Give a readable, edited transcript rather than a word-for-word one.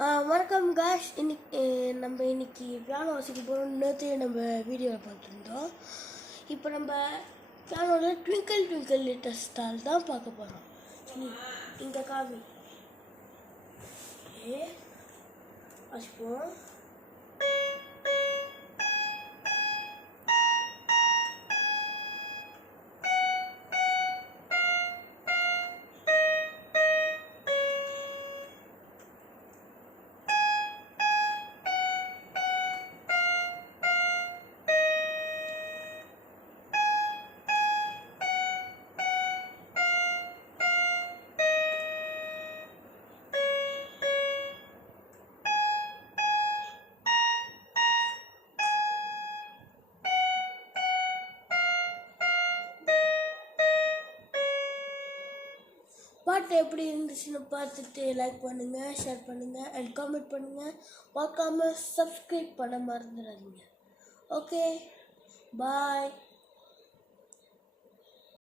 வணக்கம் காஷ். இன்னைக்கு பியானோ வாசிக்க போகிறோம். நேற்று நம்ம வீடியோவில் பார்த்துருந்தோம். இப்போ நம்ம பியானோவில் ட்விங்கிள் ட்விங்கிள் லிட்டில் ஸ்டார் தான் பார்க்க போகிறோம். இங்கே காமி வாசிப்போம். பாட்டு எப்படி இருந்துச்சுன்னு பார்த்துட்டு லைக் பண்ணுங்கள், ஷேர் பண்ணுங்கள் அண்ட் காமெண்ட் பண்ணுங்கள். மறக்காமல் சப்ஸ்கிரைப் பண்ண மறந்துடாதீங்க. ஓகே, பாய்.